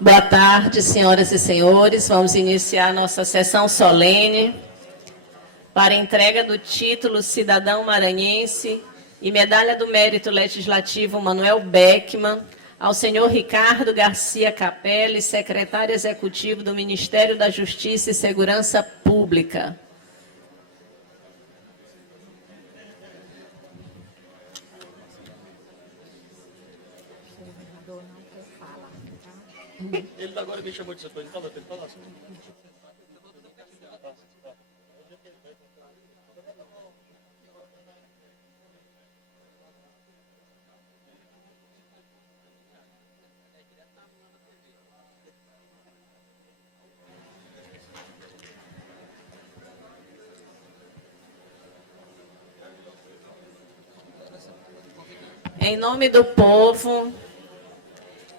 Boa tarde, senhoras e senhores. Vamos iniciar nossa sessão solene para entrega do título Cidadão Maranhense e Medalha do Mérito Legislativo Manuel Beckmann ao senhor Ricardo Garcia Capelli, secretário executivo do Ministério da Justiça e Segurança Pública. Ele agora me chamou de setor, ele fala assim. Em nome do povo,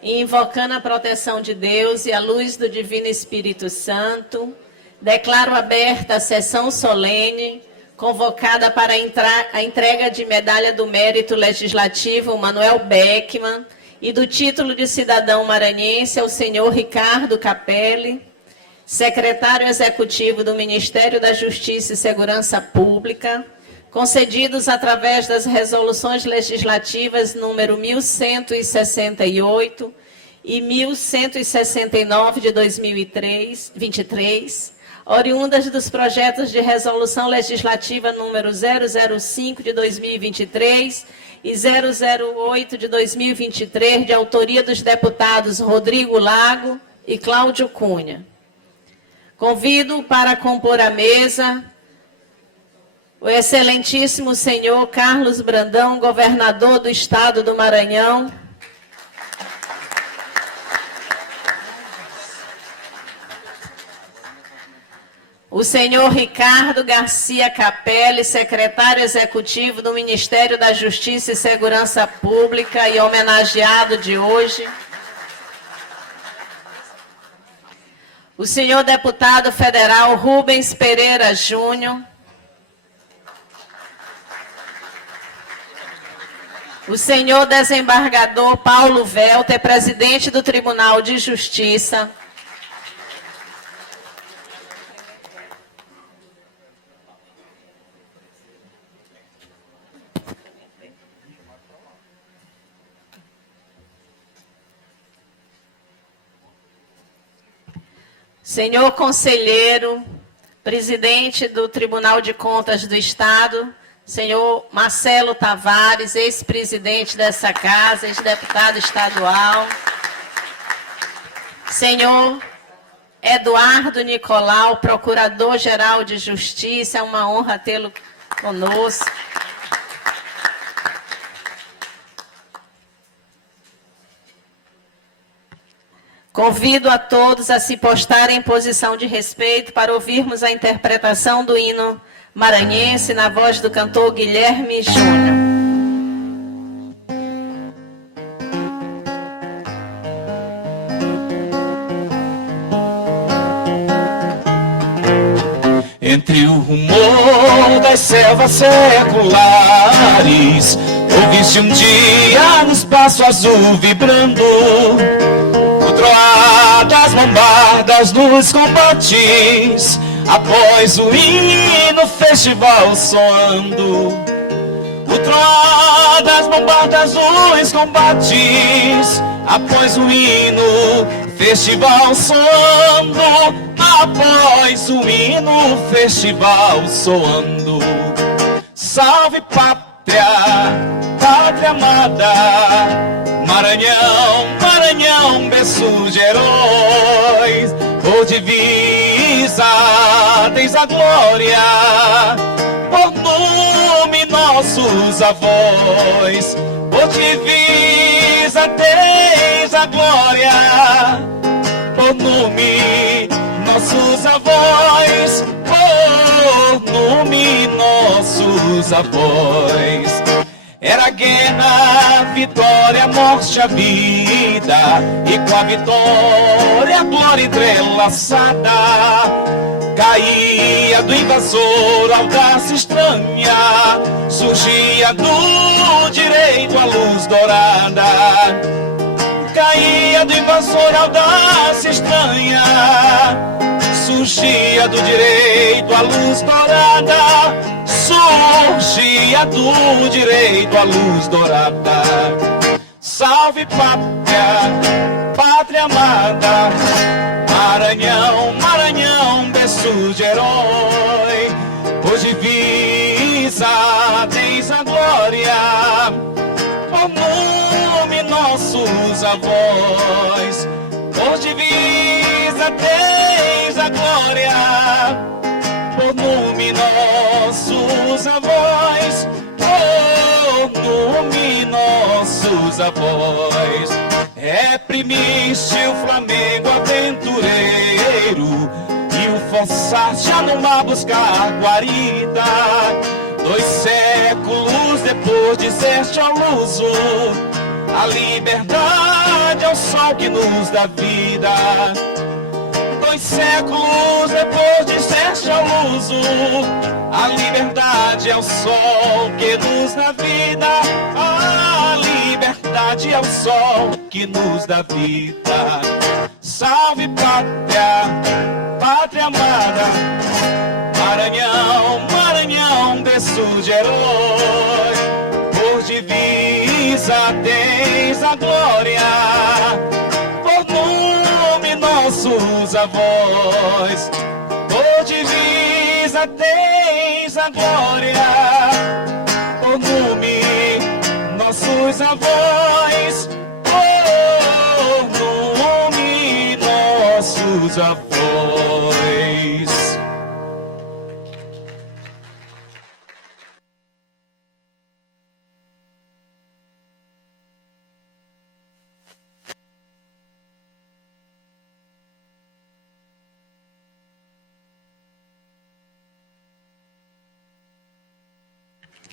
e invocando a proteção de Deus e a luz do Divino Espírito Santo, declaro aberta a sessão solene, convocada para a entrega de Medalha do Mérito Legislativo Manuel Beckmann e do título de cidadão maranhense ao senhor Ricardo Capelli, secretário executivo do Ministério da Justiça e Segurança Pública, concedidos através das resoluções legislativas número 1168 e 1169 de 2023, oriundas dos projetos de resolução legislativa número 005 de 2023 e 008 de 2023, de autoria dos deputados Rodrigo Lago e Cláudio Cunha. Convido para compor a mesa o excelentíssimo senhor Carlos Brandão, governador do estado do Maranhão. O senhor Ricardo Garcia Capelli, secretário executivo do Ministério da Justiça e Segurança Pública e homenageado de hoje. O senhor deputado federal Rubens Pereira Júnior. O senhor desembargador Paulo Welter, presidente do Tribunal de Justiça. Senhor conselheiro, presidente do Tribunal de Contas do Estado, senhor Marcelo Tavares, ex-presidente dessa casa, ex-deputado estadual. Senhor Eduardo Nicolau, procurador-geral de Justiça, é uma honra tê-lo conosco. Convido a todos a se postarem em posição de respeito para ouvirmos a interpretação do hino maranhense na voz do cantor Guilherme Júnior. Entre o rumor das selvas seculares, ouvi-se um dia no espaço azul vibrando, o troar das bombardas nos combates, após o hino festival soando. O troar das bombardas nos combates, após o hino festival soando. Após o hino festival soando. Salve pátria, pátria amada, Maranhão, Maranhão, berço de heróis, por divisa tens a glória, por nome nossos avós, por divisa tens a glória, por nome nossos avós, por nome nossos avós. Era guerra, vitória, morte, a vida, e com a vitória a glória entrelaçada. Caía do invasor a audácia estranha, surgia do direito a luz dourada. Caía do invasor audácia estranha, surgia do direito a luz dourada, surgia do direito a luz dourada. Salve pátria, pátria amada, Maranhão, Maranhão, berço de herói. Hoje visa, tens a glória, por nome nossos avós. Hoje visa, tens a glória, por nome nossos avós. Por nome nossos avós. Reprimiste o Flamengo aventureiro e o forçaste a no mar buscar guarida. 2 séculos depois disseste ao luso, a liberdade é o sol que nos dá vida. 2 séculos depois disseste ao luso, a liberdade é o sol que nos dá vida. A liberdade é o sol que nos dá vida. Salve pátria, pátria amada, Maranhão, Maranhão, berço de herói. Por divisa tens a glória, por nome nossos avós. Por divisa tens a glória, por nome nossos avós. Por nome nossos avós.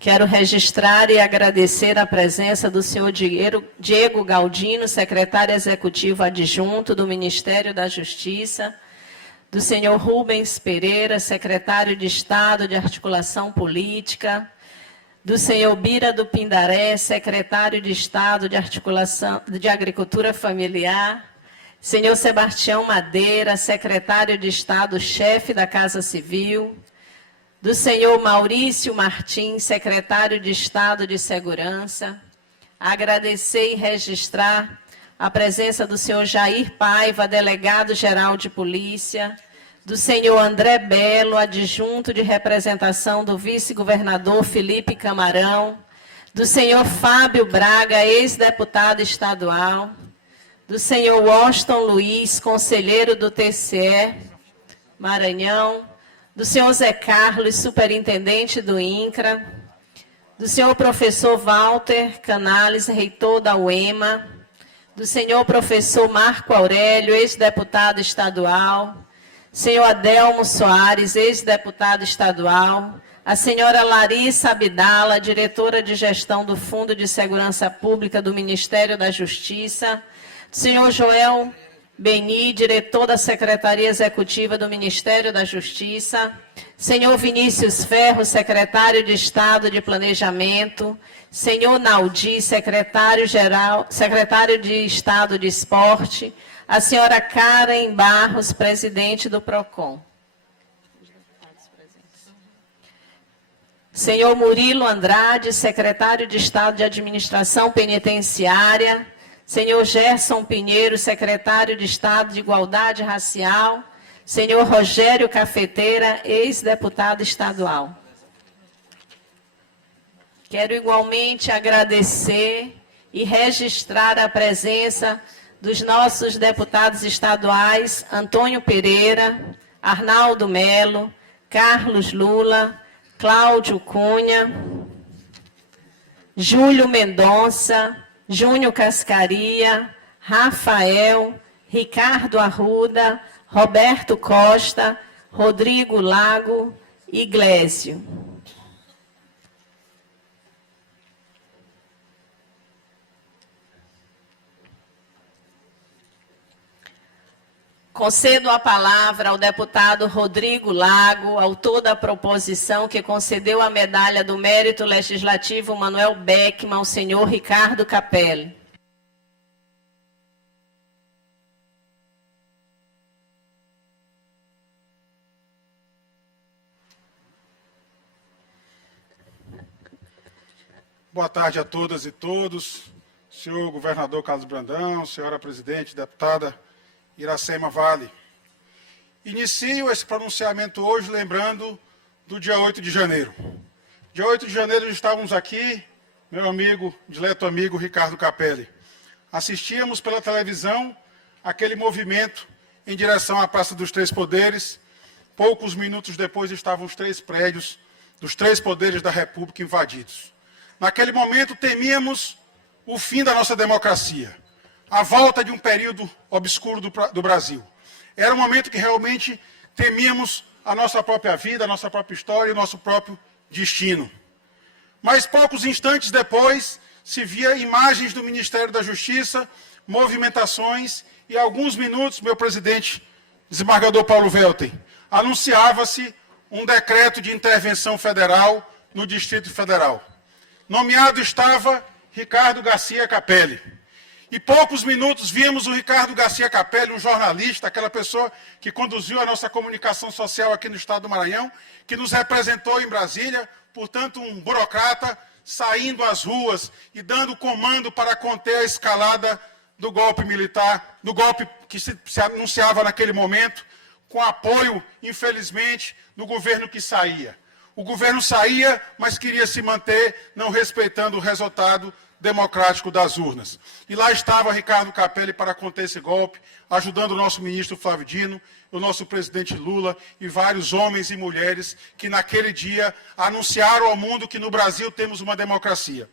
Quero registrar e agradecer a presença do senhor Diego Galdino, secretário executivo adjunto do Ministério da Justiça, do senhor Rubens Pereira, secretário de Estado de Articulação Política, do senhor Bira do Pindaré, secretário de Estado de Articulação de Agricultura Familiar, senhor Sebastião Madeira, secretário de Estado, chefe da Casa Civil, do senhor Maurício Martins, secretário de Estado de Segurança. Agradecer e registrar a presença do senhor Jair Paiva, delegado-geral de Polícia, do senhor André Belo, adjunto de representação do vice-governador Felipe Camarão, do senhor Fábio Braga, ex-deputado estadual, do senhor Washington Luiz, conselheiro do TCE Maranhão, do senhor Zé Carlos, superintendente do INCRA, do senhor professor Walter Canales, reitor da UEMA, do senhor professor Marco Aurélio, ex-deputado estadual, senhor Adelmo Soares, ex-deputado estadual, a senhora Larissa Abdala, diretora de gestão do Fundo de Segurança Pública do Ministério da Justiça, do senhor Joel Beni, diretor da Secretaria Executiva do Ministério da Justiça, senhor Vinícius Ferro, secretário de Estado de Planejamento, senhor Naldi, secretário de Estado de Esporte, a senhora Karen Barros, presidente do PROCON. Senhor Murilo Andrade, secretário de Estado de Administração Penitenciária, senhor Gerson Pinheiro, secretário de Estado de Igualdade Racial, senhor Rogério Cafeteira, ex-deputado estadual. Quero igualmente agradecer e registrar a presença dos nossos deputados estaduais Antônio Pereira, Arnaldo Melo, Carlos Lula, Cláudio Cunha, Júlio Mendonça, Júnior Cascaria, Rafael, Ricardo Arruda, Roberto Costa, Rodrigo Lago e Glésio. Concedo a palavra ao deputado Rodrigo Lago, autor da proposição que concedeu a medalha do Mérito Legislativo Manuel Beckmann ao senhor Ricardo Capelli. Boa tarde a todas e todos. Senhor governador Carlos Brandão, senhora presidente, deputada Iracema Vale. Inicio esse pronunciamento hoje lembrando do dia 8 de janeiro. Dia 8 de janeiro estávamos aqui, meu amigo, dileto amigo Ricardo Capelli. Assistíamos pela televisão aquele movimento em direção à Praça dos Três Poderes. Poucos minutos depois estavam os 3 prédios dos 3 poderes da República invadidos. Naquele momento temíamos o fim da nossa democracia, a volta de um período obscuro do Brasil. Era um momento que realmente temíamos a nossa própria vida, a nossa própria história e o nosso próprio destino. Mas poucos instantes depois se via imagens do Ministério da Justiça, movimentações e alguns minutos, meu presidente, desembargador Paulo Velten, anunciava-se um decreto de intervenção federal no Distrito Federal. Nomeado estava Ricardo Garcia Capelli. E poucos minutos vimos o Ricardo Garcia Capelli, um jornalista, aquela pessoa que conduziu a nossa comunicação social aqui no estado do Maranhão, que nos representou em Brasília, portanto um burocrata, saindo às ruas e dando comando para conter a escalada do golpe militar, do golpe que se anunciava naquele momento, com apoio, infelizmente, do governo que saía. O governo saía, mas queria se manter, não respeitando o resultado democrático das urnas. E lá estava Ricardo Capelli para conter esse golpe, ajudando o nosso ministro Flávio Dino, o nosso presidente Lula e vários homens e mulheres que naquele dia anunciaram ao mundo que no Brasil temos uma democracia.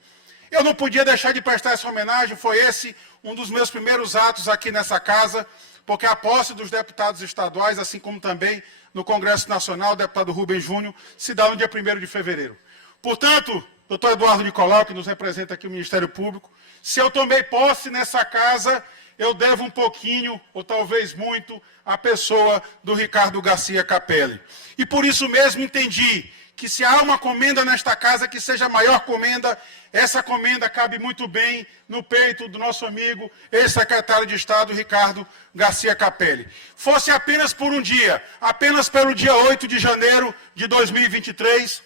Eu não podia deixar de prestar essa homenagem, foi esse um dos meus primeiros atos aqui nessa casa, porque a posse dos deputados estaduais, assim como também no Congresso Nacional, o deputado Rubem Júnior, se dá no dia 1º de fevereiro. Portanto, doutor Eduardo Nicolau, que nos representa aqui o Ministério Público, se eu tomei posse nessa casa, eu devo um pouquinho, ou talvez muito, à pessoa do Ricardo Garcia Capelli. E por isso mesmo entendi que se há uma comenda nesta casa que seja a maior comenda, essa comenda cabe muito bem no peito do nosso amigo, ex-secretário de Estado, Ricardo Garcia Capelli. Fosse apenas por um dia, apenas pelo dia 8 de janeiro de 2023,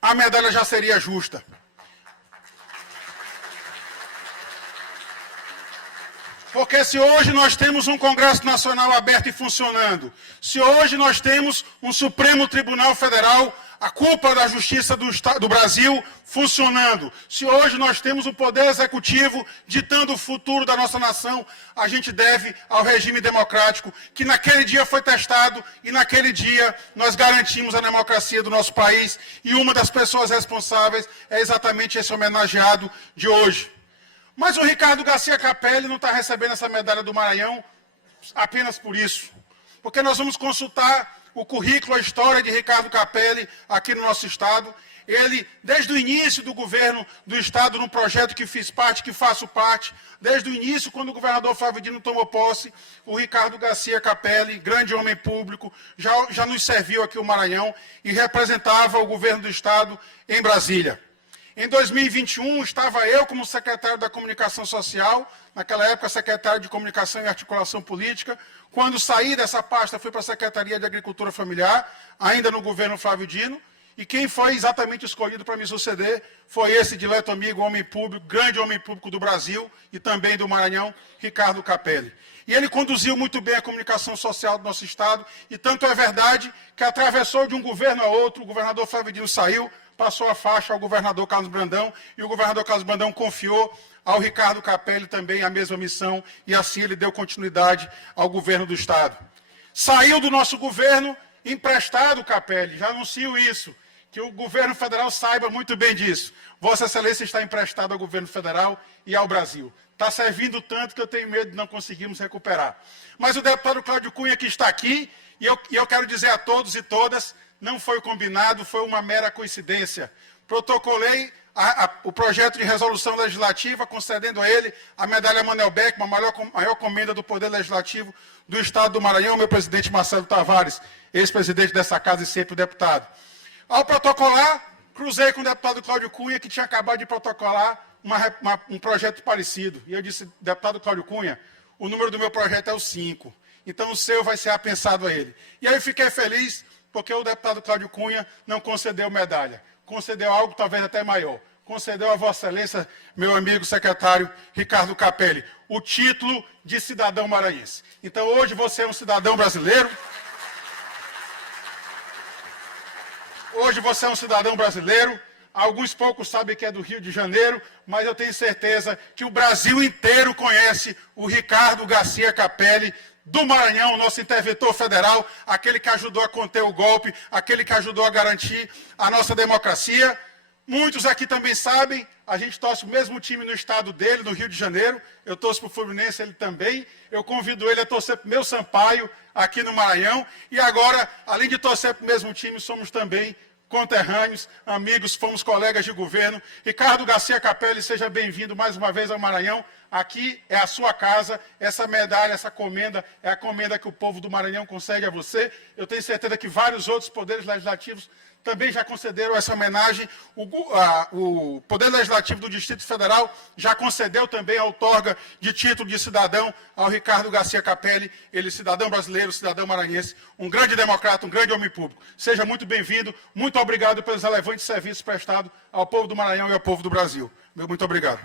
a medalha já seria justa. Porque se hoje nós temos um Congresso Nacional aberto e funcionando, se hoje nós temos um Supremo Tribunal Federal, a cúpula da Justiça do Brasil funcionando, se hoje nós temos o Poder Executivo ditando o futuro da nossa nação, a gente deve ao regime democrático, que naquele dia foi testado e naquele dia nós garantimos a democracia do nosso país, e uma das pessoas responsáveis é exatamente esse homenageado de hoje. Mas o Ricardo Garcia Capelli não está recebendo essa medalha do Maranhão apenas por isso. Porque nós vamos consultar o currículo, a história de Ricardo Capelli aqui no nosso estado. Ele, desde o início do governo do estado, num projeto que fiz parte, que faço parte, desde o início, quando o governador Flávio Dino tomou posse, o Ricardo Garcia Capelli, grande homem público, já nos serviu aqui o Maranhão e representava o governo do estado em Brasília. Em 2021, estava eu como secretário da Comunicação Social, naquela época secretário de Comunicação e Articulação Política. Quando saí dessa pasta, fui para a Secretaria de Agricultura Familiar, ainda no governo Flávio Dino, e quem foi exatamente escolhido para me suceder foi esse dileto amigo, homem público, grande homem público do Brasil e também do Maranhão, Ricardo Capelli. E ele conduziu muito bem a comunicação social do nosso estado, e tanto é verdade que atravessou de um governo a outro, o governador Flávio Dino saiu, passou a faixa ao governador Carlos Brandão, e o governador Carlos Brandão confiou ao Ricardo Capelli também a mesma missão, e assim ele deu continuidade ao governo do estado. Saiu do nosso governo emprestado, Capelli, já anuncio isso, que o governo federal saiba muito bem disso. Vossa Excelência está emprestado ao governo federal e ao Brasil. Está servindo tanto que eu tenho medo de não conseguirmos recuperar. Mas o deputado Cláudio Cunha, que está aqui, e eu quero dizer a todos e todas, não foi combinado, foi uma mera coincidência. Protocolei o projeto de resolução legislativa, concedendo a ele a medalha Manuel Beck, uma maior comenda do Poder Legislativo do Estado do Maranhão, meu presidente Marcelo Tavares, ex-presidente dessa casa e sempre deputado. Ao protocolar, cruzei com o deputado Cláudio Cunha, que tinha acabado de protocolar um projeto parecido. E eu disse, deputado Cláudio Cunha, o número do meu projeto é o 5, então o seu vai ser apensado a ele. E aí eu fiquei feliz, porque o deputado Cláudio Cunha não concedeu medalha, concedeu algo talvez até maior. concedeu a Vossa Excelência, meu amigo secretário Ricardo Capelli, o título de cidadão maranhense. Então, hoje você é um cidadão brasileiro. Hoje você é um cidadão brasileiro. Alguns poucos sabem que é do Rio de Janeiro, mas eu tenho certeza que o Brasil inteiro conhece o Ricardo Garcia Capelli, do Maranhão, nosso interventor federal, aquele que ajudou a conter o golpe, aquele que ajudou a garantir a nossa democracia. Muitos aqui também sabem, a gente torce o mesmo time no estado dele, no Rio de Janeiro. Eu torço para o Fluminense, ele também. Eu convido ele a torcer para o meu Sampaio, aqui no Maranhão. E agora, além de torcer para o mesmo time, somos também conterrâneos, amigos, fomos colegas de governo. Ricardo Garcia Capelli, seja bem-vindo mais uma vez ao Maranhão. Aqui é a sua casa, essa medalha, essa comenda, é a comenda que o povo do Maranhão concede a você. Eu tenho certeza que vários outros poderes legislativos também já concederam essa homenagem. O Poder Legislativo do Distrito Federal já concedeu também a outorga de título de cidadão ao Ricardo Garcia Capelli, ele cidadão brasileiro, cidadão maranhense, um grande democrata, um grande homem público. Seja muito bem-vindo, muito obrigado pelos relevantes serviços prestados ao povo do Maranhão e ao povo do Brasil. Meu muito obrigado.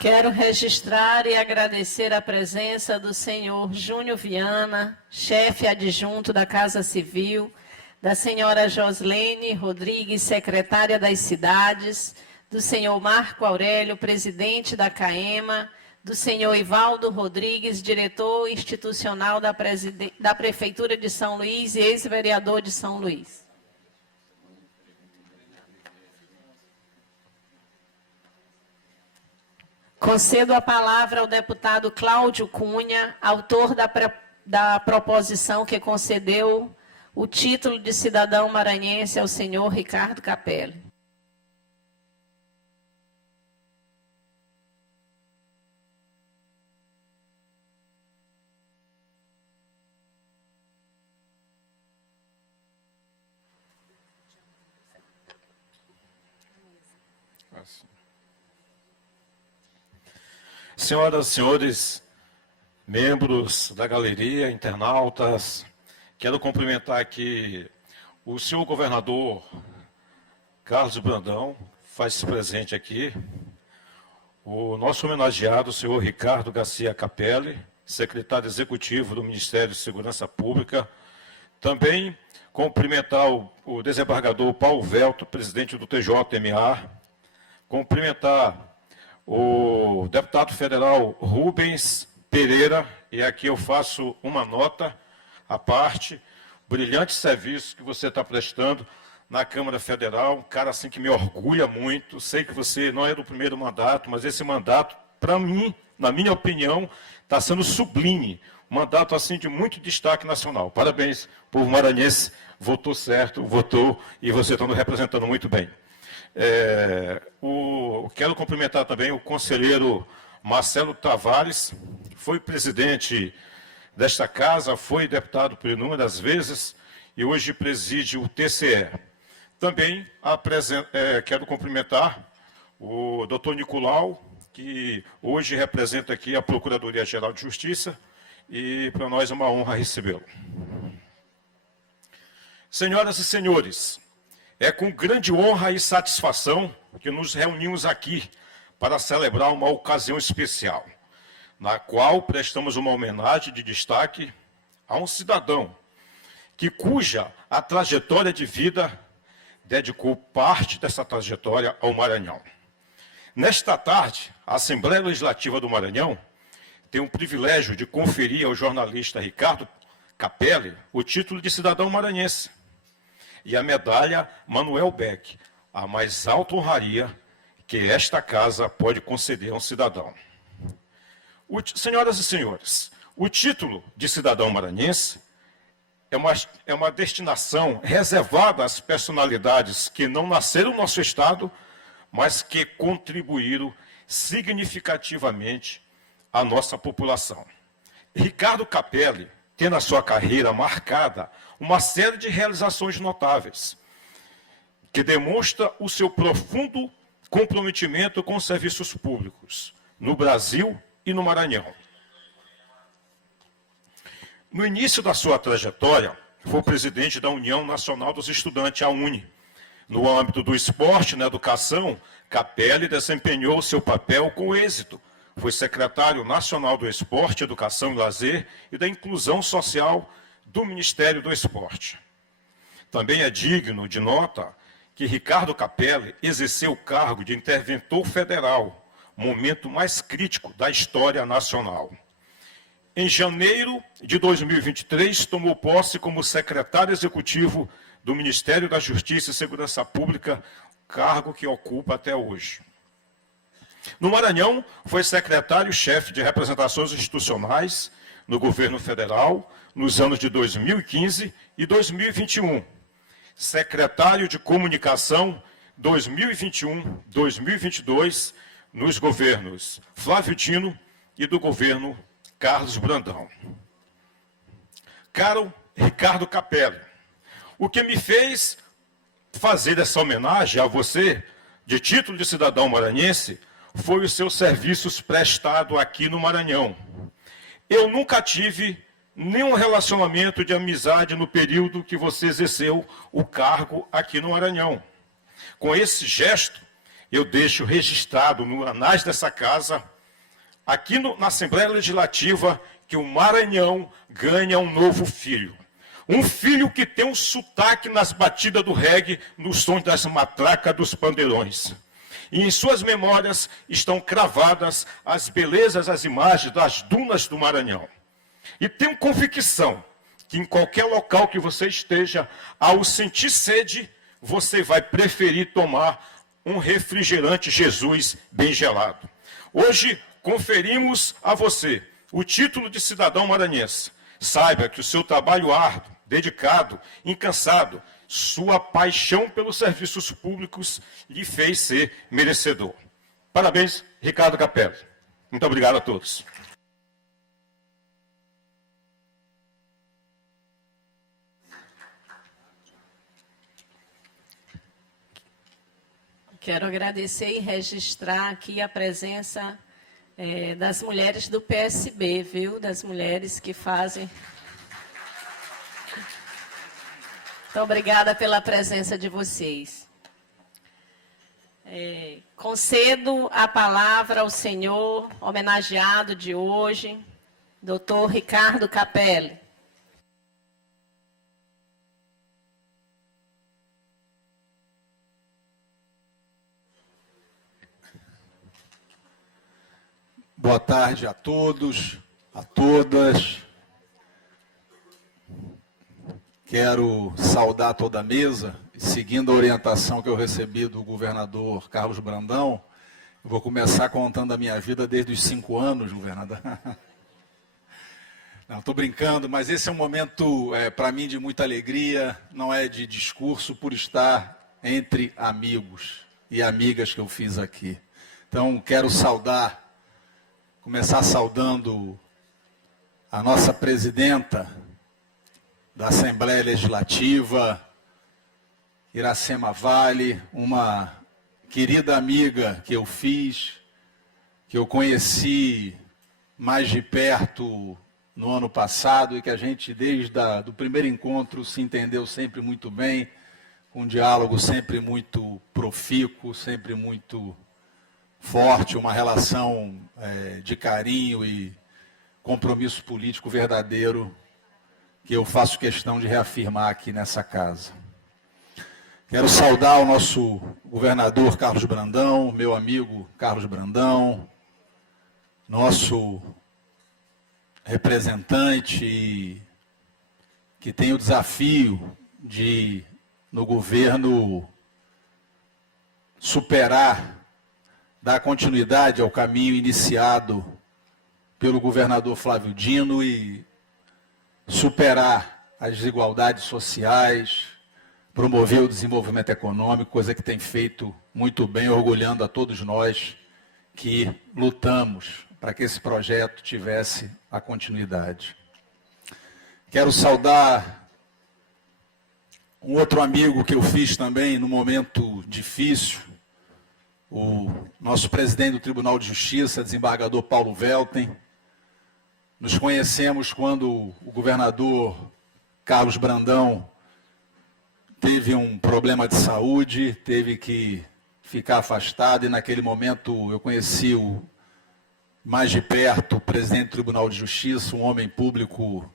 Quero registrar e agradecer a presença do senhor Júnior Viana, chefe adjunto da Casa Civil, da senhora Joslene Rodrigues, secretária das Cidades, do senhor Marco Aurélio, presidente da CAEMA, do senhor Ivaldo Rodrigues, diretor institucional da Prefeitura de São Luís e ex-vereador de São Luís. Concedo a palavra ao deputado Cláudio Cunha, autor da proposição que concedeu o título de cidadão maranhense ao senhor Ricardo Capelli. Senhoras e senhores, membros da galeria, internautas, quero cumprimentar aqui o senhor governador Carlos Brandão, faz-se presente aqui, o nosso homenageado, o senhor Ricardo Garcia Capelli, secretário executivo do Ministério de Segurança Pública, também cumprimentar o desembargador Paulo Velto, presidente do TJMA, cumprimentar o deputado federal Rubens Pereira, e aqui eu faço uma nota à parte, brilhante serviço que você está prestando na Câmara Federal, um cara assim que me orgulha muito, sei que você não é do primeiro mandato, mas esse mandato, para mim, na minha opinião, está sendo sublime, um mandato assim de muito destaque nacional. Parabéns, povo maranhense, votou certo, votou, e você está nos representando muito bem. Quero cumprimentar também o conselheiro Marcelo Tavares, foi presidente desta casa, foi deputado por inúmeras vezes e hoje preside o TCE. Também quero cumprimentar o doutor Nicolau, que hoje representa aqui a Procuradoria-Geral de Justiça, e para nós é uma honra recebê-lo. Senhoras e senhores, é com grande honra e satisfação que nos reunimos aqui para celebrar uma ocasião especial, na qual prestamos uma homenagem de destaque a um cidadão cuja a trajetória de vida dedicou parte dessa trajetória ao Maranhão. Nesta tarde, a Assembleia Legislativa do Maranhão tem o privilégio de conferir ao jornalista Ricardo Capelli o título de cidadão maranhense e a medalha Manuel Beck, a mais alta honraria que esta casa pode conceder a um cidadão. Senhoras e senhores, o título de cidadão maranhense é uma destinação reservada às personalidades que não nasceram no nosso estado, mas que contribuíram significativamente à nossa população. Ricardo Capelli tem na sua carreira marcada uma série de realizações notáveis, que demonstra o seu profundo comprometimento com os serviços públicos, no Brasil e no Maranhão. No início da sua trajetória, foi presidente da União Nacional dos Estudantes, a UNE. No âmbito do esporte e na educação, Capelli desempenhou seu papel com êxito. Foi secretário nacional do Esporte, Educação e Lazer e da Inclusão Social do Ministério do Esporte. Também é digno de nota que Ricardo Capelli exerceu o cargo de interventor federal, momento mais crítico da história nacional. Em janeiro de 2023, tomou posse como secretário executivo do Ministério da Justiça e Segurança Pública, cargo que ocupa até hoje. No Maranhão, foi secretário-chefe de representações institucionais no governo federal nos anos de 2015 e 2021. Secretário de Comunicação 2021-2022 nos governos Flávio Dino e do governo Carlos Brandão. Caro Ricardo Capelli, o que me fez fazer essa homenagem a você, de título de cidadão maranhense, foi os seus serviços prestados aqui no Maranhão. Eu nunca tive nenhum relacionamento de amizade no período que você exerceu o cargo aqui no Maranhão. Com esse gesto, eu deixo registrado no anais dessa casa, aqui na Assembleia Legislativa, que o Maranhão ganha um novo filho. Um filho que tem um sotaque nas batidas do reggae, nos sons das matracas dos pandeirões. E em suas memórias estão cravadas as belezas, as imagens das dunas do Maranhão. E tenho convicção que em qualquer local que você esteja, ao sentir sede, você vai preferir tomar um refrigerante Jesus bem gelado. Hoje, conferimos a você o título de cidadão maranhense. Saiba que o seu trabalho árduo, dedicado, incansado, sua paixão pelos serviços públicos lhe fez ser merecedor. Parabéns, Ricardo Capelli. Muito obrigado a todos. Quero agradecer e registrar aqui a presença das mulheres do PSB, viu? Das mulheres que fazem. Muito obrigada pela presença de vocês. Concedo a palavra ao senhor homenageado de hoje, doutor Ricardo Capelli. Boa tarde a todos, a todas. Quero saudar toda a mesa, seguindo a orientação que eu recebi do governador Carlos Brandão. Eu vou começar contando a minha vida desde os 5 anos, governador. Não, estou brincando, mas esse é um momento, para mim, de muita alegria, não é de discurso, por estar entre amigos e amigas que eu fiz aqui. Então, quero começar saudando a nossa presidenta da Assembleia Legislativa, Iracema Vale, uma querida amiga que eu fiz, que eu conheci mais de perto no ano passado e que a gente, desde o primeiro encontro, se entendeu sempre muito bem, com um diálogo sempre muito profícuo, sempre muito forte, uma relação de carinho e compromisso político verdadeiro que eu faço questão de reafirmar aqui nessa casa. Quero saudar o nosso governador Carlos Brandão, meu amigo Carlos Brandão, nosso representante que tem o desafio de, no governo, dar continuidade ao caminho iniciado pelo governador Flávio Dino e superar as desigualdades sociais, promover o desenvolvimento econômico, coisa que tem feito muito bem, orgulhando a todos nós que lutamos para que esse projeto tivesse a continuidade. Quero saudar um outro amigo que eu fiz também no momento difícil, o nosso presidente do Tribunal de Justiça, desembargador Paulo Velten. Nos conhecemos quando o governador Carlos Brandão teve um problema de saúde, teve que ficar afastado, e naquele momento eu conheci mais de perto o presidente do Tribunal de Justiça, um homem público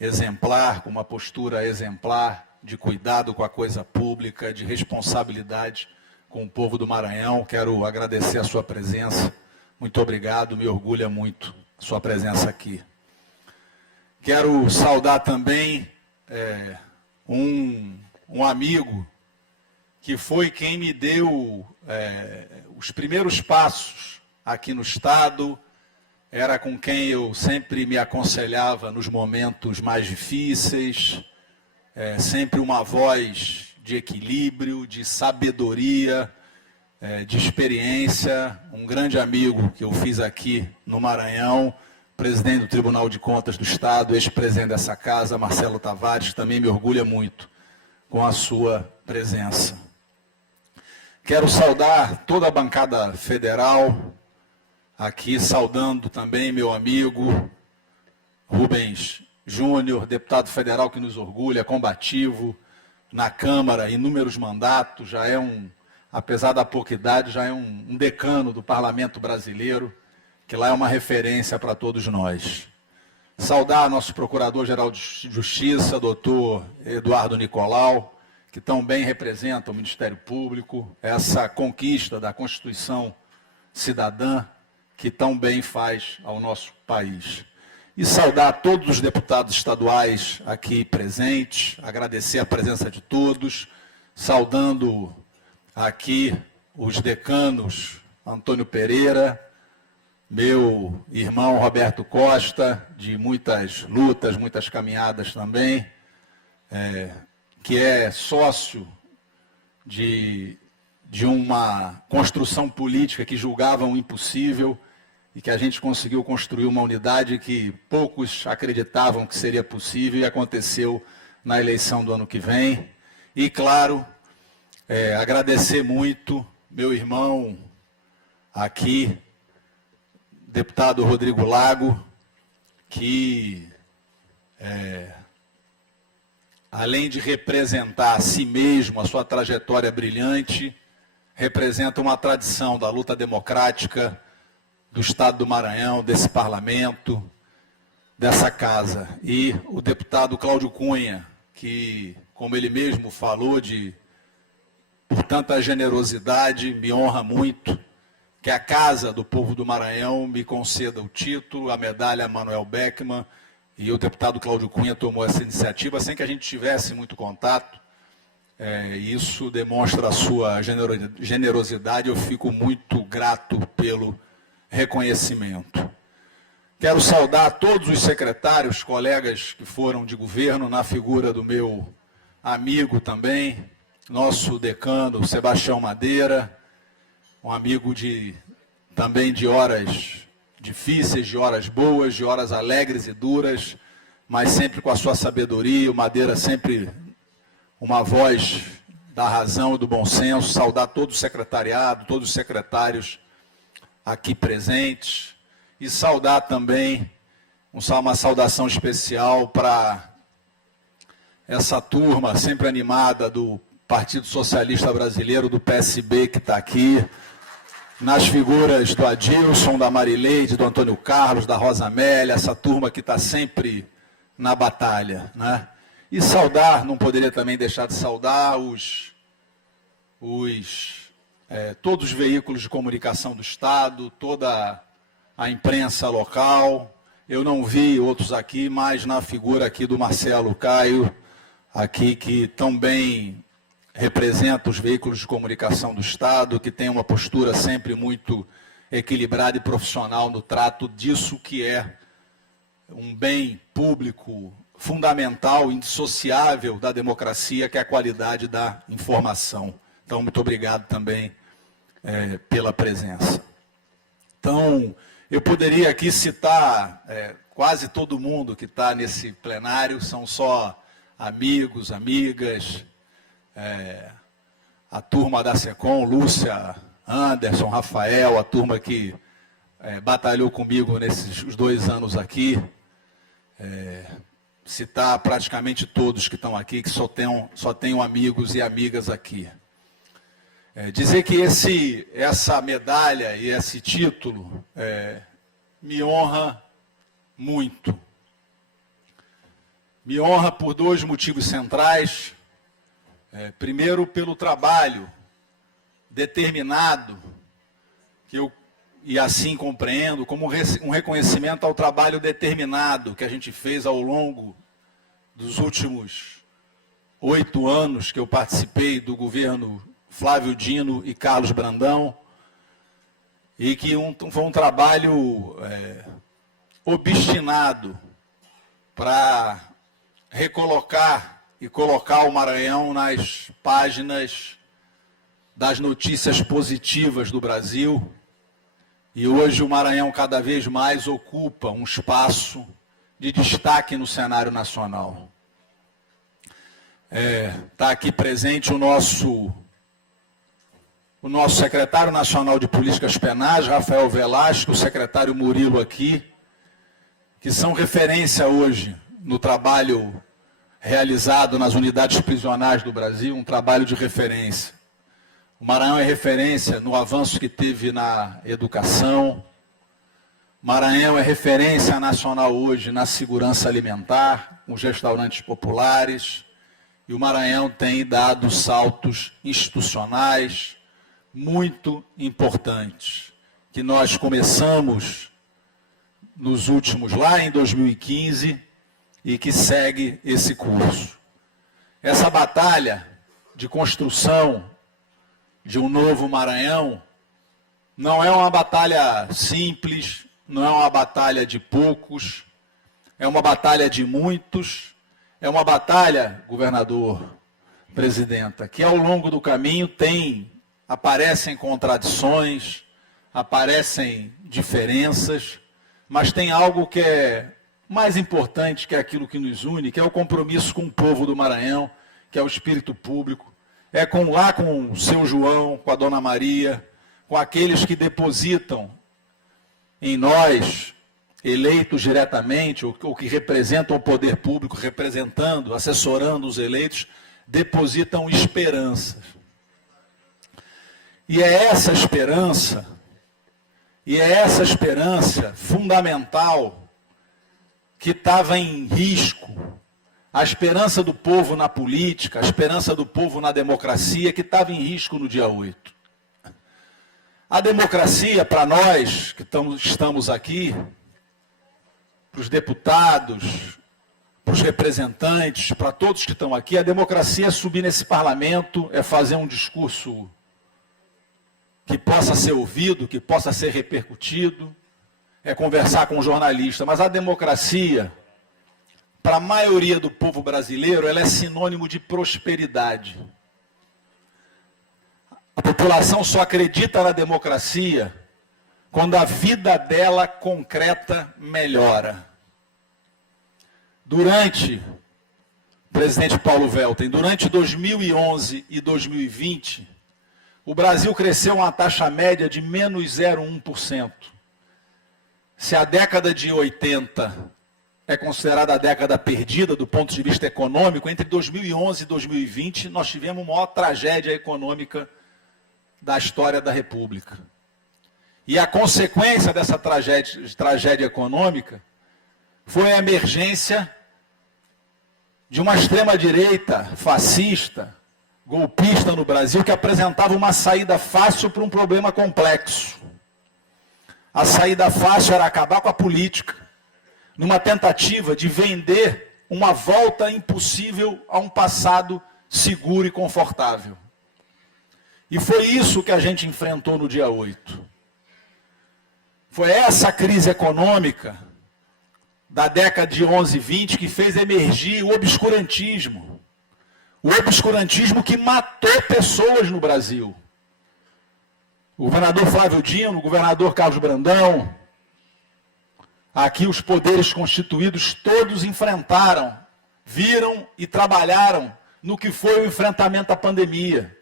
exemplar, com uma postura exemplar, de cuidado com a coisa pública, de responsabilidade com o povo do Maranhão. Quero agradecer a sua presença. Muito obrigado, me orgulha muito a sua presença aqui. Quero saudar também um amigo que foi quem me deu os primeiros passos aqui no Estado, era com quem eu sempre me aconselhava nos momentos mais difíceis, sempre uma voz de equilíbrio, de sabedoria, de experiência, um grande amigo que eu fiz aqui no Maranhão, presidente do Tribunal de Contas do Estado, ex-presidente dessa casa, Marcelo Tavares, que também me orgulha muito com a sua presença. Quero saudar toda a bancada federal, aqui saudando também meu amigo Rubens Júnior, deputado federal que nos orgulha, combativo, na Câmara, inúmeros mandatos, já é apesar da pouca idade, já é um decano do Parlamento brasileiro, que lá é uma referência para todos nós. Saudar nosso Procurador-Geral de Justiça, doutor Eduardo Nicolau, que tão bem representa o Ministério Público, essa conquista da Constituição Cidadã, que tão bem faz ao nosso país. E saudar todos os deputados estaduais aqui presentes, agradecer a presença de todos, saudando aqui os decanos Antônio Pereira, meu irmão Roberto Costa, de muitas lutas, muitas caminhadas também, que é sócio de uma construção política que julgavam impossível e que a gente conseguiu construir uma unidade que poucos acreditavam que seria possível e aconteceu na eleição do ano que vem. E, claro, agradecer muito meu irmão aqui, deputado Rodrigo Lago, que, além de representar a si mesmo, a sua trajetória brilhante, representa uma tradição da luta democrática do Estado do Maranhão, desse parlamento, dessa casa. E o deputado Cláudio Cunha, que, como ele mesmo falou, por tanta generosidade, me honra muito, que a Casa do Povo do Maranhão me conceda o título, a medalha Manuel Beckmann, e o deputado Cláudio Cunha tomou essa iniciativa sem que a gente tivesse muito contato. Isso demonstra a sua generosidade, eu fico muito grato pelo reconhecimento. Quero saudar todos os secretários, colegas que foram de governo, na figura do meu amigo também, nosso decano Sebastião Madeira, um amigo também de horas difíceis, de horas boas, de horas alegres e duras, mas sempre com a sua sabedoria. O Madeira sempre uma voz da razão e do bom senso. Saudar todo o secretariado, todos os secretários aqui presentes, e saudar também, uma saudação especial para essa turma sempre animada do Partido Socialista Brasileiro, do PSB, que está aqui, nas figuras do Adilson, da Marileide, do Antônio Carlos, da Rosa Amélia, essa turma que está sempre na batalha, né? E saudar, não poderia também deixar de saudar todos os veículos de comunicação do Estado, toda a imprensa local. Eu não vi outros aqui, mas na figura aqui do Marcelo Caio, aqui que tão bem representa os veículos de comunicação do Estado, que tem uma postura sempre muito equilibrada e profissional no trato disso que é um bem público fundamental, indissociável da democracia, que é a qualidade da informação. Então, muito obrigado também pela presença. Então, eu poderia aqui citar quase todo mundo que está nesse plenário, são só amigos, amigas, a turma da SECOM, Lúcia, Anderson, Rafael, a turma que batalhou comigo nesses 2 anos aqui, citar praticamente todos que estão aqui, que só tenho amigos e amigas aqui. Dizer que essa medalha e esse título me honra muito. Me honra por dois motivos centrais. Primeiro, pelo trabalho determinado, que eu e assim compreendo, como um reconhecimento ao trabalho determinado que a gente fez ao longo dos últimos 8 anos que eu participei do governo Flávio Dino e Carlos Brandão, e que foi um trabalho obstinado para recolocar e colocar o Maranhão nas páginas das notícias positivas do Brasil. E hoje o Maranhão cada vez mais ocupa um espaço de destaque no cenário nacional. Está aqui presente o nosso secretário nacional de Políticas Penais, Rafael Velasco, o secretário Murilo aqui, que são referência hoje no trabalho realizado nas unidades prisionais do Brasil, um trabalho de referência. O Maranhão é referência no avanço que teve na educação. O Maranhão é referência nacional hoje na segurança alimentar, os restaurantes populares. E o Maranhão tem dado saltos institucionais muito importantes, que nós começamos nos últimos, lá em 2015, e que segue esse curso. Essa batalha de construção de um novo Maranhão não é uma batalha simples, não é uma batalha de poucos, é uma batalha de muitos, é uma batalha, governador, presidenta, que ao longo do caminho aparecem contradições, aparecem diferenças, mas tem algo que é mais importante que aquilo que nos une, que é o compromisso com o povo do Maranhão, que é o espírito público. Lá com o seu João, com a Dona Maria, com aqueles que depositam em nós, eleitos diretamente, ou que representam o poder público, representando, assessorando os eleitos, depositam esperanças. E é essa esperança fundamental que estava em risco. A esperança do povo na política, a esperança do povo na democracia, que estava em risco no dia 8. A democracia, para nós que estamos aqui, para os deputados, para os representantes, para todos que estão aqui, a democracia é subir nesse parlamento, é fazer um discurso que possa ser ouvido, que possa ser repercutido, é conversar com o jornalista. Mas a democracia, para a maioria do povo brasileiro, ela é sinônimo de prosperidade. A população só acredita na democracia quando a vida dela concreta melhora. Presidente Paulo Velten, durante 2011 e 2020, o Brasil cresceu uma taxa média de menos 0,1%. Se a década de 80 é considerada a década perdida do ponto de vista econômico, entre 2011 e 2020 nós tivemos a maior tragédia econômica da história da República. E a consequência dessa tragédia econômica foi a emergência de uma extrema-direita fascista, golpista no Brasil, que apresentava uma saída fácil para um problema complexo. A saída fácil era acabar com a política, numa tentativa de vender uma volta impossível a um passado seguro e confortável. E foi isso que a gente enfrentou no dia 8. Foi essa crise econômica da década de 11 e 20 que fez emergir o obscurantismo. O obscurantismo que matou pessoas no Brasil. O governador Flávio Dino, o governador Carlos Brandão, aqui os poderes constituídos todos enfrentaram, viram e trabalharam no que foi o enfrentamento à pandemia.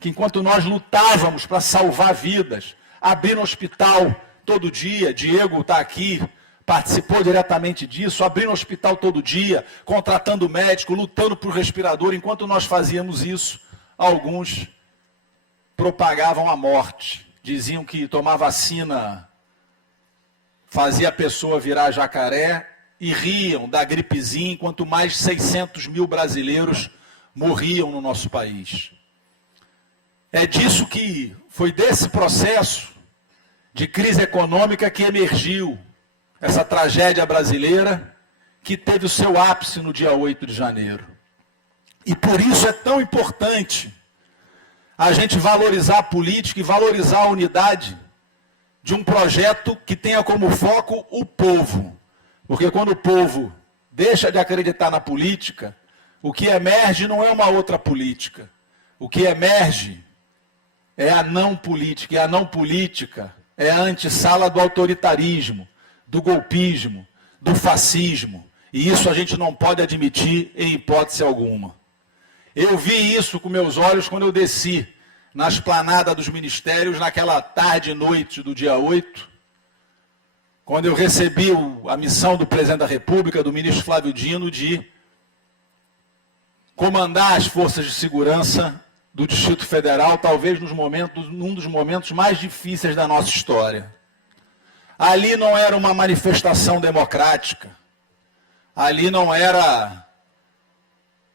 Que enquanto nós lutávamos para salvar vidas, abrir um hospital todo dia, Diego está aqui, participou diretamente disso, abrindo hospital todo dia, contratando médico, lutando por respirador. Enquanto nós fazíamos isso, alguns propagavam a morte. Diziam que tomar vacina fazia a pessoa virar jacaré e riam da gripezinha, enquanto mais de 600 mil brasileiros morriam no nosso país. É disso que foi desse processo de crise econômica que emergiu essa tragédia brasileira, que teve o seu ápice no dia 8 de janeiro. E por isso é tão importante a gente valorizar a política e valorizar a unidade de um projeto que tenha como foco o povo. Porque quando o povo deixa de acreditar na política, o que emerge não é uma outra política. O que emerge é a não política. E a não política é a antessala do autoritarismo, do golpismo, do fascismo. E isso a gente não pode admitir em hipótese alguma. Eu vi isso com meus olhos quando eu desci na esplanada dos ministérios, naquela tarde e noite do dia 8, quando eu recebi a missão do presidente da República, do ministro Flávio Dino, de comandar as forças de segurança do Distrito Federal, talvez num dos momentos mais difíceis da nossa história. Ali não era uma manifestação democrática, ali não era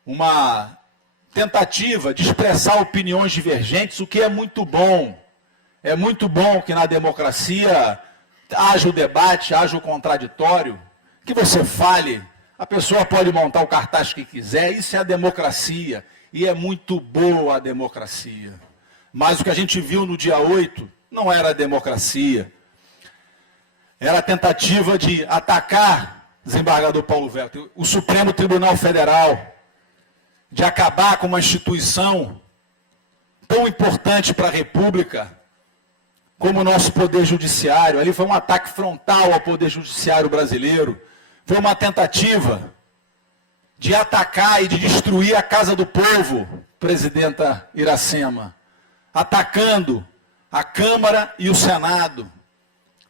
uma tentativa de expressar opiniões divergentes, o que é muito bom. É muito bom que na democracia haja o debate, haja o contraditório, que você fale, a pessoa pode montar o cartaz que quiser, isso é a democracia, e é muito boa a democracia. Mas o que a gente viu no dia 8 não era a democracia, era a tentativa de atacar o desembargador Paulo Wellington, o Supremo Tribunal Federal, de acabar com uma instituição tão importante para a República como o nosso Poder Judiciário. Ali foi um ataque frontal ao Poder Judiciário brasileiro. Foi uma tentativa de atacar e de destruir a Casa do Povo, presidenta Iracema, atacando a Câmara e o Senado.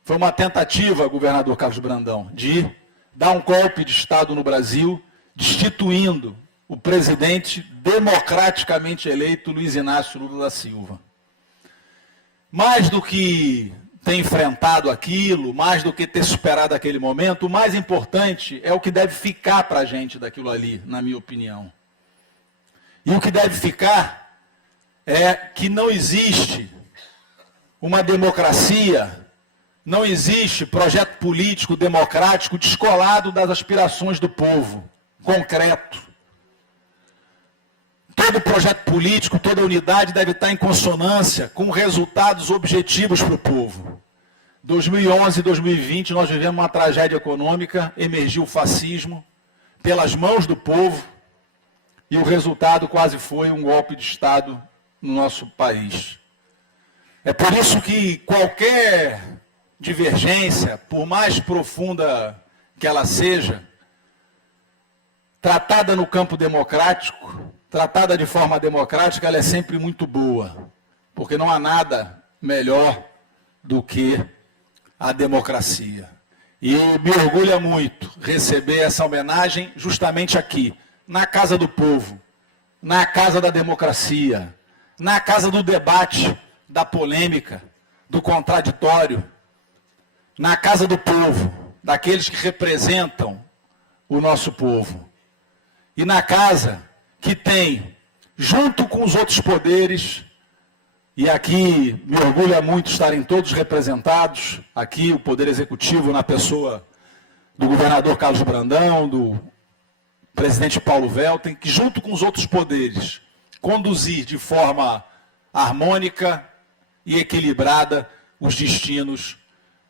Foi uma tentativa, governador Carlos Brandão, de dar um golpe de Estado no Brasil, destituindo o presidente democraticamente eleito Luiz Inácio Lula da Silva. Mais do que ter enfrentado aquilo, mais do que ter superado aquele momento, o mais importante é o que deve ficar para a gente daquilo ali, na minha opinião. E o que deve ficar é que não existe uma democracia, não existe projeto político democrático descolado das aspirações do povo, concreto. Todo projeto político, toda unidade deve estar em consonância com resultados objetivos para o povo. 2011 e 2020 nós vivemos uma tragédia econômica, emergiu o fascismo pelas mãos do povo e o resultado quase foi um golpe de Estado no nosso país. É por isso que qualquer divergência, por mais profunda que ela seja, tratada no campo democrático, tratada de forma democrática, ela é sempre muito boa, porque não há nada melhor do que a democracia. E me orgulha muito receber essa homenagem justamente aqui, na Casa do Povo, na Casa da Democracia, na Casa do Debate, da polêmica, do contraditório, na Casa do Povo, daqueles que representam o nosso povo. E na casa que tem, junto com os outros poderes, e aqui me orgulha muito estarem todos representados, aqui o Poder Executivo na pessoa do governador Carlos Brandão, do presidente Paulo Wellington, que junto com os outros poderes, conduzir de forma harmônica e equilibrada os destinos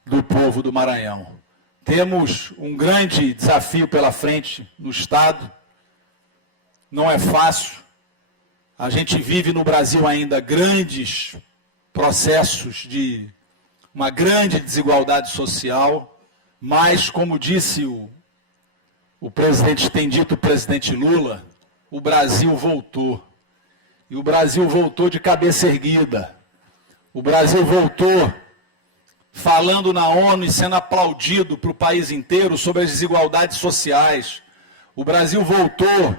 do povo do Maranhão. Temos um grande desafio pela frente no Estado, não é fácil. A gente vive no Brasil ainda grandes processos de uma grande desigualdade social, mas, como disse o presidente, tem dito o presidente Lula, o Brasil voltou. E o Brasil voltou de cabeça erguida. O Brasil voltou falando na ONU e sendo aplaudido para o país inteiro sobre as desigualdades sociais. O Brasil voltou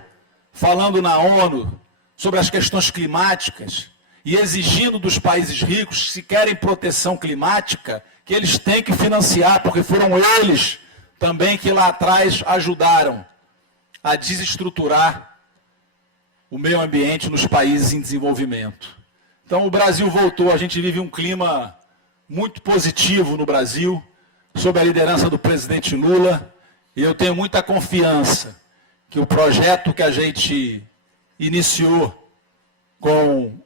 falando na ONU sobre as questões climáticas e exigindo dos países ricos, se querem proteção climática, que eles têm que financiar, porque foram eles também que lá atrás ajudaram a desestruturar o meio ambiente nos países em desenvolvimento. Então o Brasil voltou, a gente vive um clima muito positivo no Brasil, sob a liderança do presidente Lula, e eu tenho muita confiança que o projeto que a gente iniciou com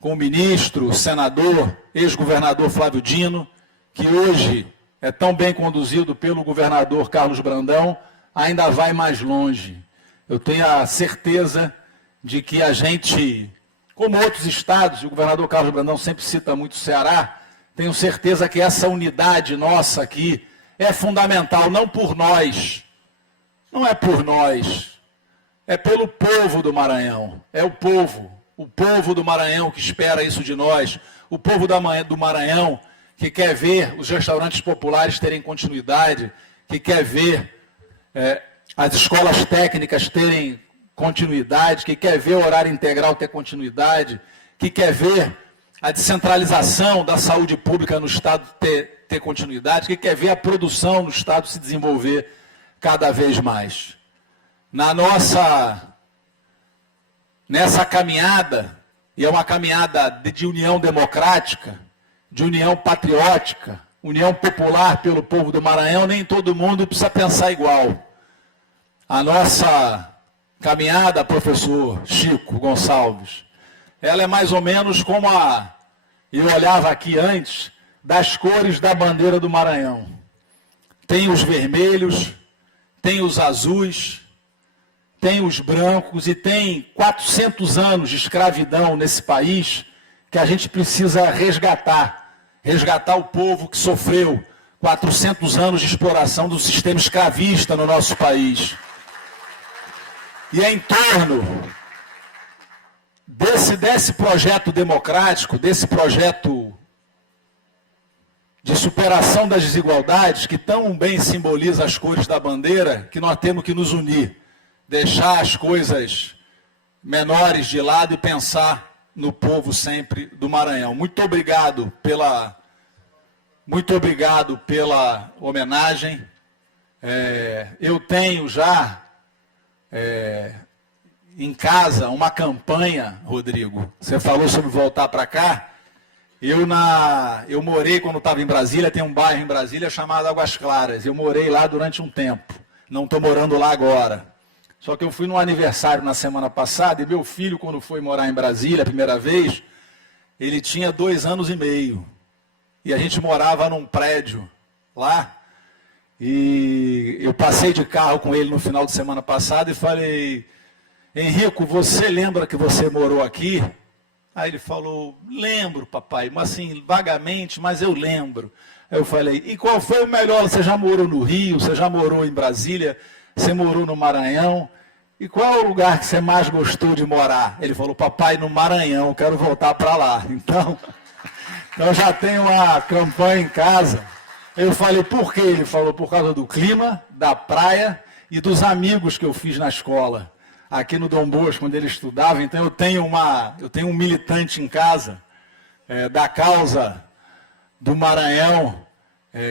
o ministro, senador, ex-governador Flávio Dino, que hoje é tão bem conduzido pelo governador Carlos Brandão, ainda vai mais longe. Eu tenho a certeza de que a gente, como outros estados, e o governador Carlos Brandão sempre cita muito o Ceará, tenho certeza que essa unidade nossa aqui é fundamental, não por nós, não é por nós, é pelo povo do Maranhão, é o povo do Maranhão que espera isso de nós, o povo do Maranhão que quer ver os restaurantes populares terem continuidade, que quer ver as escolas técnicas terem continuidade, que quer ver o horário integral ter continuidade, que quer ver a descentralização da saúde pública no Estado ter continuidade, que quer ver a produção no Estado se desenvolver cada vez mais. Nessa caminhada, e é uma caminhada de união democrática, de união patriótica, união popular pelo povo do Maranhão, nem todo mundo precisa pensar igual. A nossa caminhada, professor Chico Gonçalves, ela é mais ou menos como eu olhava aqui antes, das cores da bandeira do Maranhão. Tem os vermelhos, tem os azuis, tem os brancos e tem 400 anos de escravidão nesse país que a gente precisa resgatar o povo que sofreu 400 anos de exploração do sistema escravista no nosso país. E é em torno desse projeto democrático, desse projeto de superação das desigualdades, que tão bem simboliza as cores da bandeira, que nós temos que nos unir, deixar as coisas menores de lado e pensar no povo sempre do Maranhão. Muito obrigado pela homenagem. Eu tenho já em casa uma campanha, Rodrigo. Você falou sobre voltar para cá. Eu morei quando estava em Brasília, tem um bairro em Brasília chamado Águas Claras. Eu morei lá durante um tempo. Não estou morando lá agora. Só que eu fui num aniversário na semana passada e meu filho, quando foi morar em Brasília a primeira vez, ele tinha 2 anos e meio. E a gente morava num prédio lá. E eu passei de carro com ele no final de semana passado e falei: Henrico, você lembra que você morou aqui? Aí ele falou: lembro, papai, mas assim, vagamente, mas eu lembro. Aí eu falei: e qual foi o melhor? Você já morou no Rio, você já morou em Brasília, você morou no Maranhão? E qual é o lugar que você mais gostou de morar? Ele falou: papai, no Maranhão, quero voltar para lá. Então já tenho uma campanha em casa. Eu falei: por quê? Ele falou: por causa do clima, da praia e dos amigos que eu fiz na escola. Aqui no Dom Bosco, quando ele estudava. Então eu tenho um militante em casa da causa do Maranhão,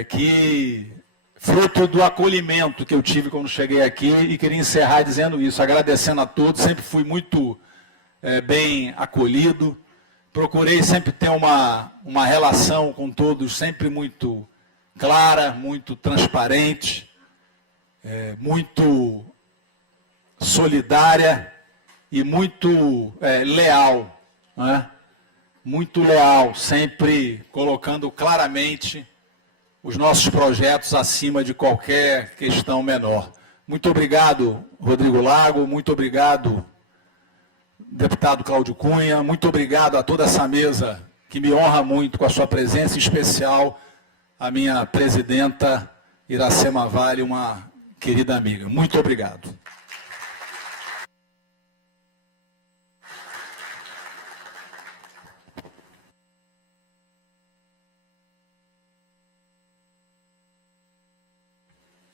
que fruto do acolhimento que eu tive quando cheguei aqui, e queria encerrar dizendo isso, agradecendo a todos. Sempre fui muito bem acolhido, procurei sempre ter uma relação com todos, sempre muito clara, muito transparente, muito solidária e muito leal, né? Muito leal, sempre colocando claramente os nossos projetos acima de qualquer questão menor. Muito obrigado, Rodrigo Lago, muito obrigado, deputado Cláudio Cunha, muito obrigado a toda essa mesa que me honra muito com a sua presença, em especial a minha presidenta Iracema Vale, uma querida amiga. Muito obrigado.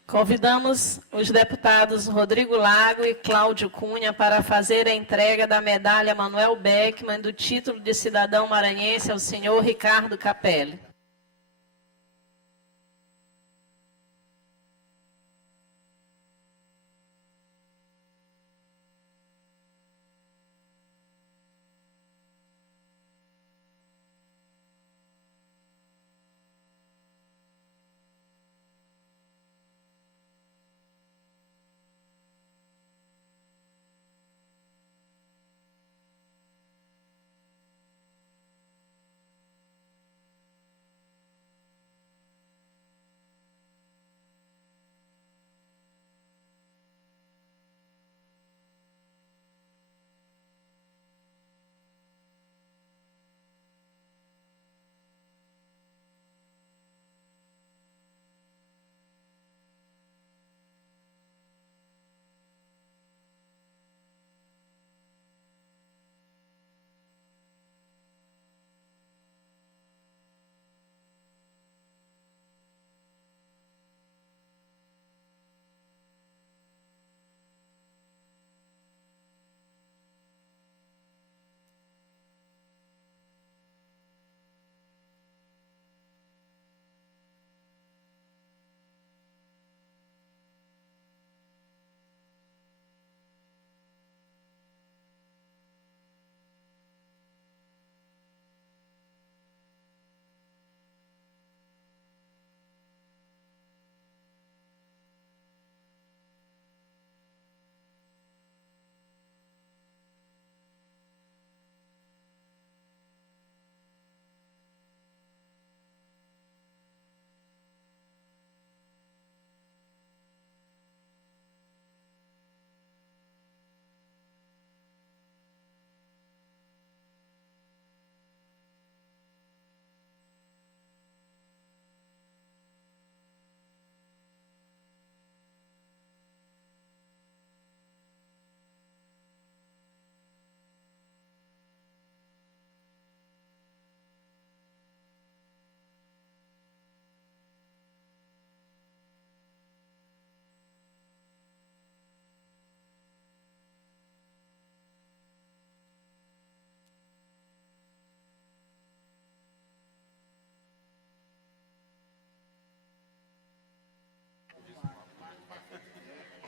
Convidamos os deputados Rodrigo Lago e Cláudio Cunha para fazer a entrega da medalha Manuel Beckmann do título de cidadão maranhense ao senhor Ricardo Capelli.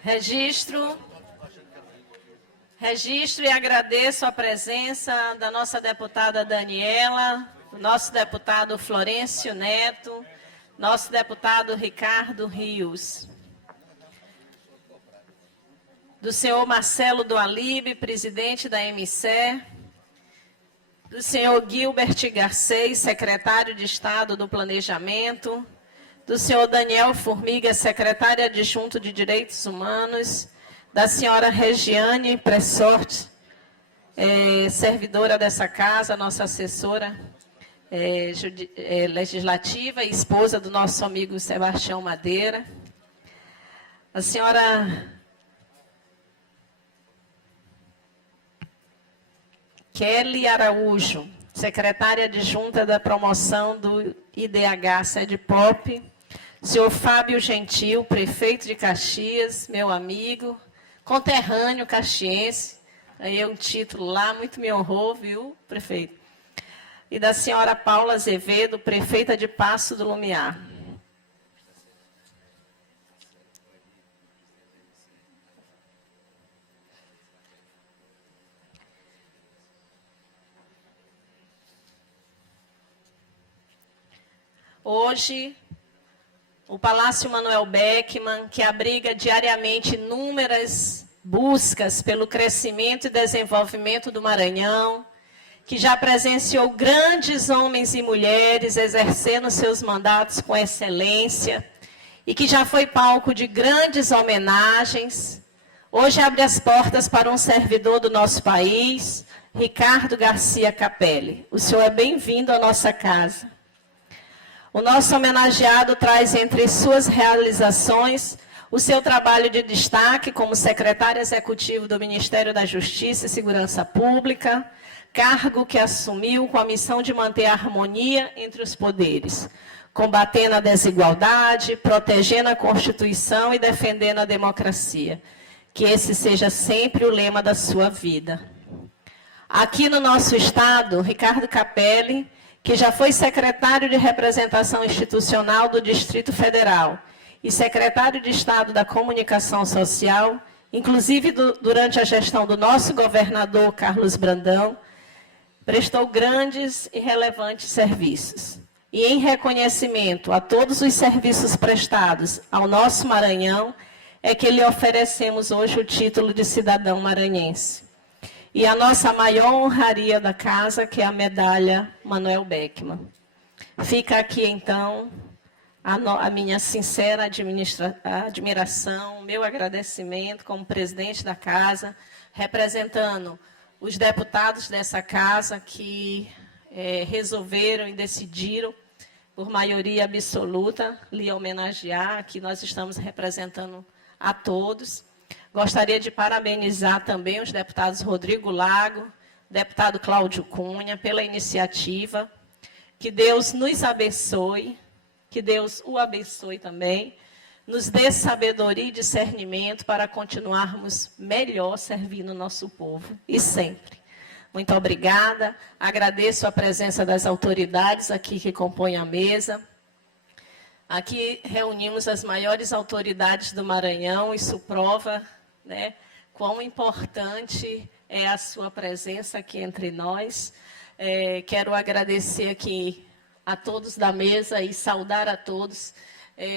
Registro e agradeço a presença da nossa deputada Daniela, do nosso deputado Florencio Neto, nosso deputado Ricardo Rios, do senhor Marcelo Dualib, presidente da MCE, do senhor Gilbert Garcês, secretário de Estado do Planejamento, do senhor Daniel Formiga, secretário adjunto de Direitos Humanos, da senhora Regiane Pressorte, servidora dessa casa, nossa assessora legislativa e esposa do nosso amigo Sebastião Madeira, a senhora Kelly Araújo, secretária adjunta da promoção do IDH Sede Pop, senhor Fábio Gentil, prefeito de Caxias, meu amigo, conterrâneo caxiense, aí um título lá, muito me honrou, viu, prefeito? E da senhora Paula Azevedo, prefeita de Paço do Lumiar. Hoje, o Palácio Manuel Beckmann, que abriga diariamente inúmeras buscas pelo crescimento e desenvolvimento do Maranhão, que já presenciou grandes homens e mulheres exercendo seus mandatos com excelência e que já foi palco de grandes homenagens, hoje abre as portas para um servidor do nosso país, Ricardo Garcia Capelli. O senhor é bem-vindo à nossa casa. O nosso homenageado traz entre suas realizações o seu trabalho de destaque como secretário executivo do Ministério da Justiça e Segurança Pública, cargo que assumiu com a missão de manter a harmonia entre os poderes, combatendo a desigualdade, protegendo a Constituição e defendendo a democracia. Que esse seja sempre o lema da sua vida. Aqui no nosso estado, Ricardo Capelli, que já foi secretário de representação institucional do Distrito Federal e secretário de Estado da Comunicação Social, inclusive durante a gestão do nosso governador Carlos Brandão, prestou grandes e relevantes serviços. E em reconhecimento a todos os serviços prestados ao nosso Maranhão, é que lhe oferecemos hoje o título de cidadão maranhense. E a nossa maior honraria da casa, que é a medalha Manuel Beckmann. Fica aqui, então, a minha sincera admiração, meu agradecimento como presidente da casa, representando os deputados dessa casa que resolveram e decidiram, por maioria absoluta, lhe homenagear. Aqui nós estamos representando a todos. Gostaria de parabenizar também os deputados Rodrigo Lago, deputado Cláudio Cunha, pela iniciativa. Que Deus nos abençoe, que Deus o abençoe também, nos dê sabedoria e discernimento para continuarmos melhor servindo o nosso povo, e sempre. Muito obrigada, agradeço a presença das autoridades aqui que compõem a mesa. Aqui reunimos as maiores autoridades do Maranhão, isso prova, né, quão importante é a sua presença aqui entre nós. Quero agradecer aqui a todos da mesa e saudar a todos,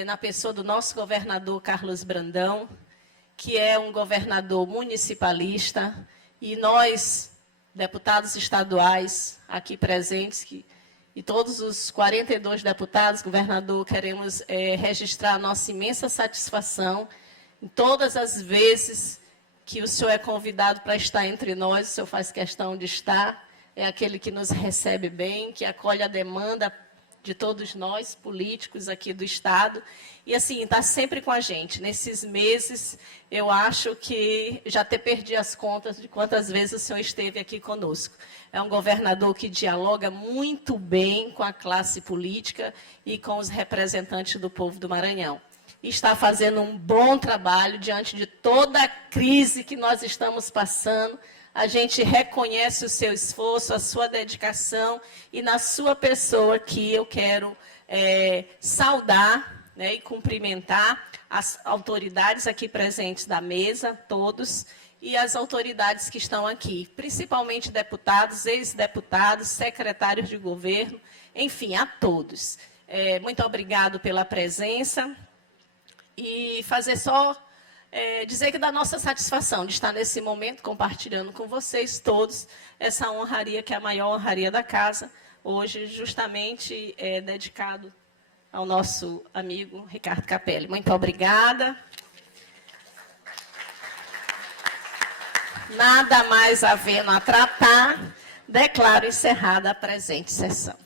na pessoa do nosso governador Carlos Brandão, que é um governador municipalista, e nós, deputados estaduais aqui presentes, e todos os 42 deputados, governador, queremos registrar a nossa imensa satisfação em todas as vezes que o senhor é convidado para estar entre nós. O senhor faz questão de estar, é aquele que nos recebe bem, que acolhe a demanda de todos nós, políticos aqui do estado, e assim, está sempre com a gente. Nesses meses, eu acho que já até perdi as contas de quantas vezes o senhor esteve aqui conosco. É um governador que dialoga muito bem com a classe política e com os representantes do povo do Maranhão. E está fazendo um bom trabalho diante de toda a crise que nós estamos passando. A gente reconhece o seu esforço, a sua dedicação, e na sua pessoa que eu quero saudar, né, e cumprimentar as autoridades aqui presentes da mesa, todos, e as autoridades que estão aqui, principalmente deputados, ex-deputados, secretários de governo, enfim, a todos. Muito obrigado pela presença, e fazer só... dizer que dá nossa satisfação de estar nesse momento compartilhando com vocês todos essa honraria, que é a maior honraria da casa, hoje justamente dedicado ao nosso amigo Ricardo Capelli. Muito obrigada. Nada mais havendo a tratar, declaro encerrada a presente sessão.